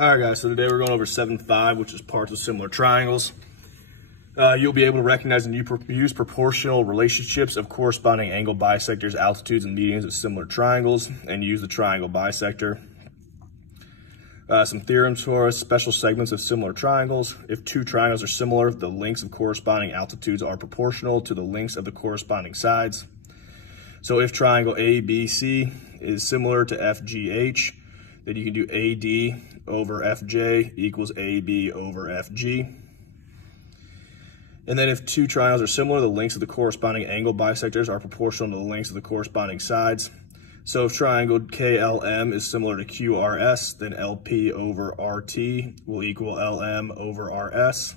All right, guys, so today we're going over 7.5, which is parts of similar triangles. You'll be able to recognize and use proportional relationships of corresponding angle bisectors, altitudes, and medians of similar triangles, and use the triangle bisector. Some theorems for us: special segments of similar triangles. If two triangles are similar, the lengths of corresponding altitudes are proportional to the lengths of the corresponding sides. So if triangle ABC is similar to FGH, then you can do AD over FJ equals AB over FG. And then if two triangles are similar, the lengths of the corresponding angle bisectors are proportional to the lengths of the corresponding sides. So if triangle KLM is similar to QRS, then LP over RT will equal LM over RS.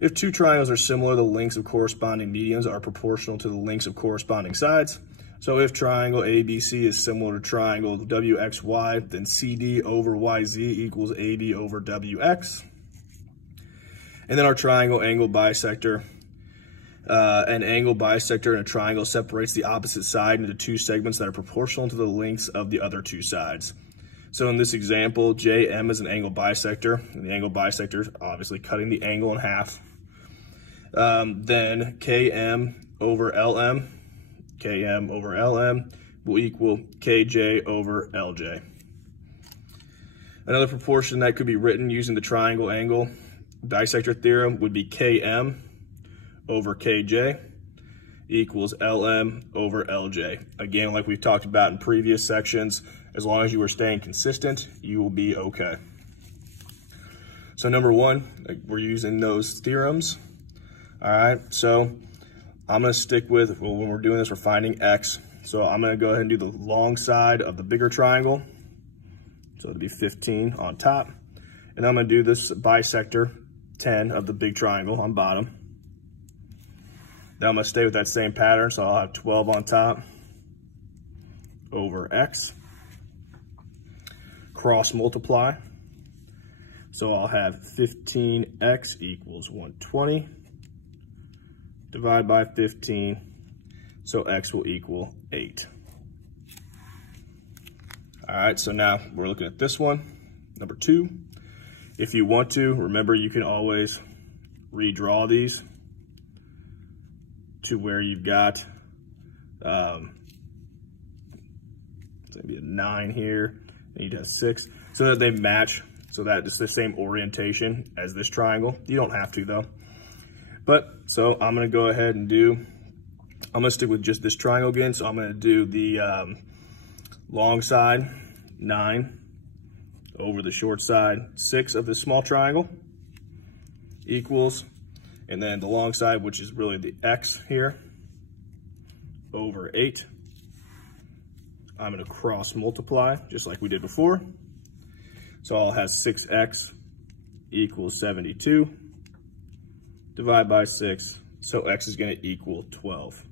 If two triangles are similar, the lengths of corresponding medians are proportional to the lengths of corresponding sides. So if triangle ABC is similar to triangle WXY, then CD over YZ equals AB over WX. And then our triangle angle bisector. An angle bisector in a triangle separates the opposite side into two segments that are proportional to the lengths of the other two sides. So in this example, JM is an angle bisector, and the angle bisector is obviously cutting the angle in half. Then KM over LM will equal KJ over LJ. Another proportion that could be written using the triangle angle bisector theorem would be KM over KJ equals LM over LJ. Again, like we've talked about in previous sections, as long as you are staying consistent, you will be okay. So number one, we're using those theorems. All right, so I'm gonna stick with, well, when we're doing this, we're finding X. So I'm gonna go ahead and do the long side of the bigger triangle. So it'll be 15 on top. And I'm gonna do this bisector 10 of the big triangle on bottom. Now I'm gonna stay with that same pattern, so I'll have 12 on top over X. Cross multiply. So I'll have 15X equals 120. Divide by 15, so X will equal 8. All right, so now we're looking at this one, number 2. If you want to, remember you can always redraw these to where you've got maybe a 9 here, and you'd have 6, so that they match, so that it's the same orientation as this triangle. You don't have to though. But, so I'm gonna go ahead and I'm gonna stick with just this triangle again. So I'm gonna do the long side, 9, over the short side, 6 of this small triangle, equals, and then the long side, which is really the X here, over 8. I'm gonna cross multiply, just like we did before. So I'll have 6X equals 72. Divide by 6, so X is going to equal 12.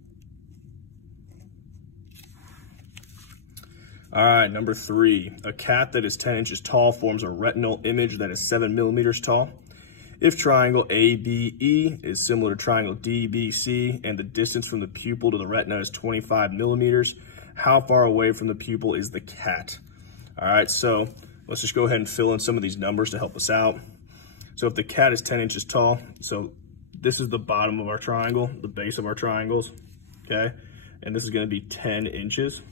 All right, number 3. A cat that is 10 inches tall forms a retinal image that is 7 millimeters tall. If triangle ABE is similar to triangle DBC and the distance from the pupil to the retina is 25 millimeters, how far away from the pupil is the cat? All right, so let's just go ahead and fill in some of these numbers to help us out. So if the cat is 10 inches tall, so this is the bottom of our triangle, the base of our triangles, okay? And this is gonna be 10 inches.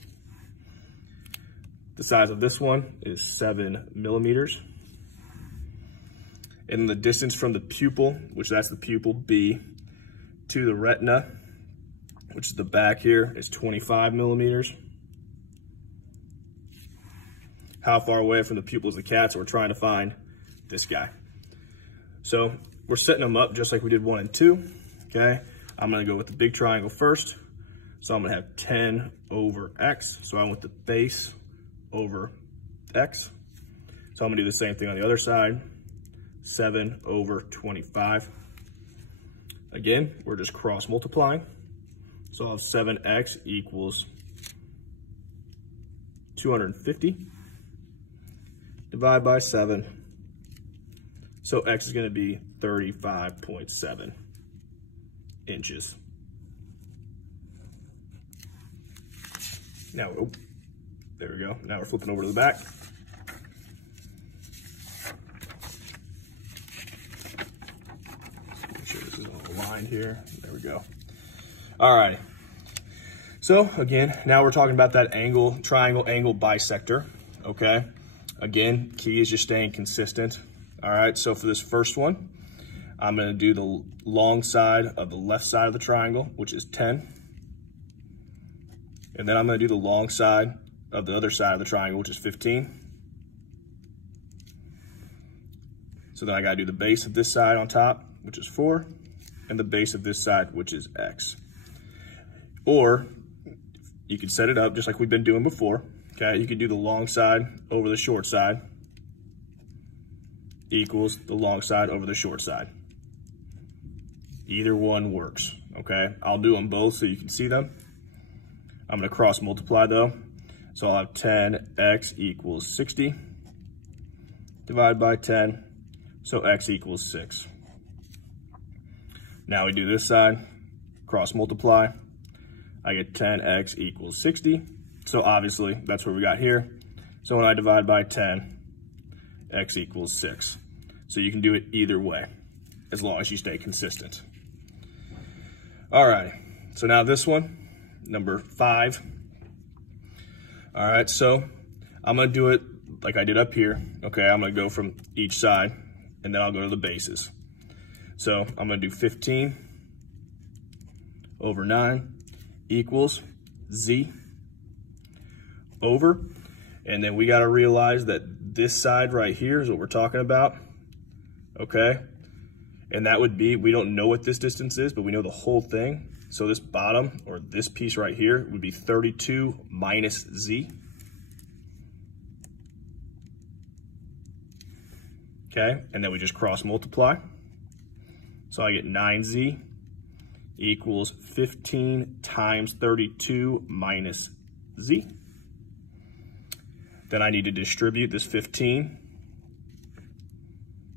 The size of this one is 7 millimeters. And the distance from the pupil, which that's the pupil B, to the retina, which is the back here, is 25 millimeters. How far away from the pupil is the cat? So we're trying to find this guy. So we're setting them up just like we did 1 and 2, okay? I'm gonna go with the big triangle first. So I'm gonna have 10 over X. So I want the base over X. So I'm gonna do the same thing on the other side, 7 over 25. Again, we're just cross multiplying. So I'll have 7X equals 250. Divide by 7. So X is going to be 35.7 inches. Now, oh, there we go. Now we're flipping over to the back. aligned here. There we go. All right. So again, now we're talking about that triangle angle bisector, okay? Again, key is just staying consistent. All right, so for this first one, I'm gonna do the long side of the left side of the triangle, which is 10. And then I'm gonna do the long side of the other side of the triangle, which is 15. So then I gotta do the base of this side on top, which is 4, and the base of this side, which is X. Or you can set it up just like we've been doing before, okay? You could do the long side over the short side equals the long side over the short side. Either one works, okay? I'll do them both so you can see them. I'm gonna cross multiply though. So I'll have 10x equals 60 divided by 10, so x equals 6. Now we do this side, cross multiply. I get 10x equals 60. So obviously that's what we got here. So when I divide by 10, x equals 6. So you can do it either way, as long as you stay consistent. All right, so now this one, number 5. All right, so I'm gonna do it like I did up here. Okay, I'm gonna go from each side and then I'll go to the bases. So I'm gonna do 15 over 9 equals z over, and then we got to realize that this side right here is what we're talking about, okay? And that would be, we don't know what this distance is, but we know the whole thing. So this bottom, or this piece right here, would be 32 minus z. Okay, and then we just cross multiply. So I get 9z equals 15 times 32 minus z. Then I need to distribute this 15.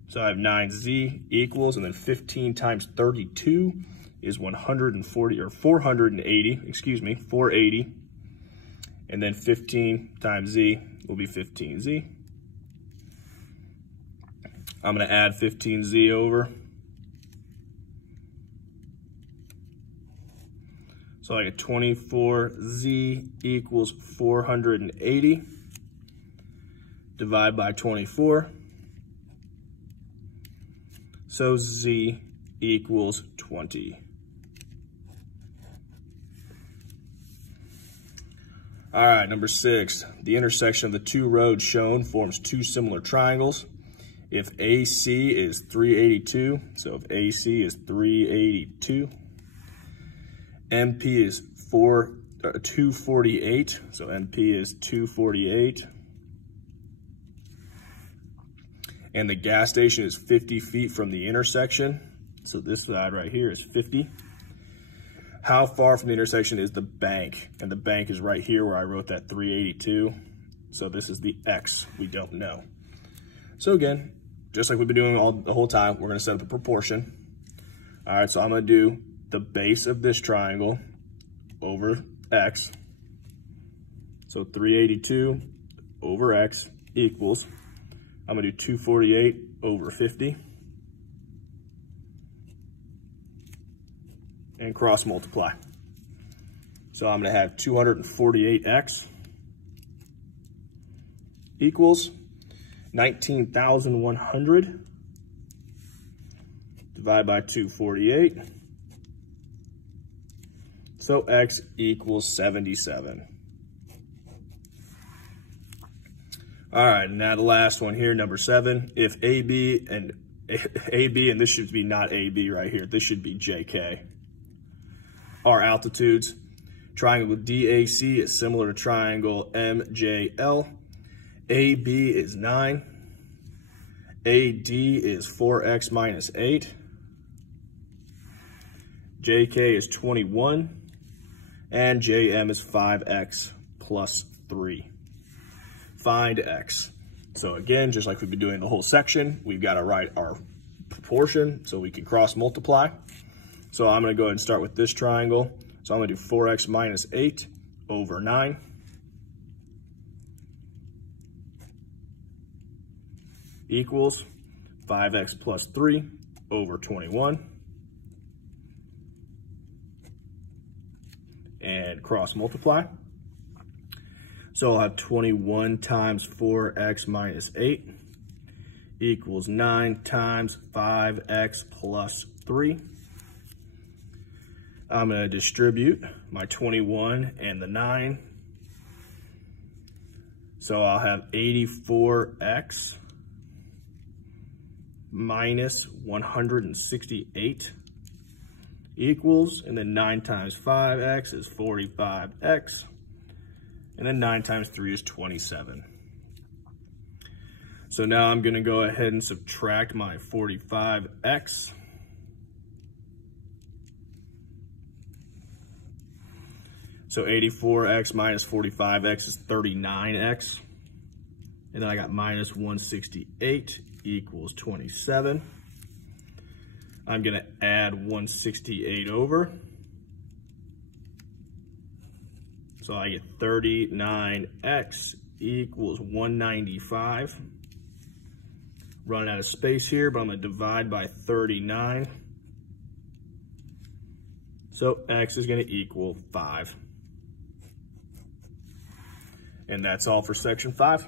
So I have 9z equals, and then 15 times 32 is 140, or 480, excuse me, 480. And then 15 times z will be 15z. I'm gonna add 15z over. So I get 24z equals 480. Divide by 24. So z equals 20. All right, number 6. The intersection of the two roads shown forms two similar triangles. If AC is 382, so if AC is 382, MP is 248, so MP is 248. And the gas station is 50 feet from the intersection. So this side right here is 50. How far from the intersection is the bank? And the bank is right here where I wrote that 382. So this is the X, we don't know. So again, just like we've been doing the whole time, we're gonna set up a proportion. All right, so I'm gonna do the base of this triangle over X. So 382 over X equals, I'm gonna do 248 over 50 and cross multiply. So I'm gonna have 248x equals 19,100 divided by 248. So x equals 77. All right, now the last one here, number 7. If AB, and this should be not AB right here, this should be JK, are altitudes. Triangle DAC is similar to triangle MJL. AB is 9. AD is 4x minus 8. JK is 21. And JM is 5x plus 3. Find x. So again, just like we've been doing the whole section, we've got to write our proportion so we can cross multiply. So I'm going to go ahead and start with this triangle. So I'm going to do 4x minus 8 over 9. Equals 5x plus 3 over 21. cross multiply. So I'll have 21 times 4x minus 8 equals 9 times 5x plus 3. I'm going to distribute my 21 and the 9. So I'll have 84x minus 168 equals, and then 9 times 5x is 45x, and then 9 times 3 is 27. So now I'm going to go ahead and subtract my 45x. So 84x minus 45x is 39x. And then I got minus 168 equals 27. I'm going to add 168 over. So I get 39x equals 195. Running out of space here, but I'm going to divide by 39. So x is going to equal 5. And that's all for section 5.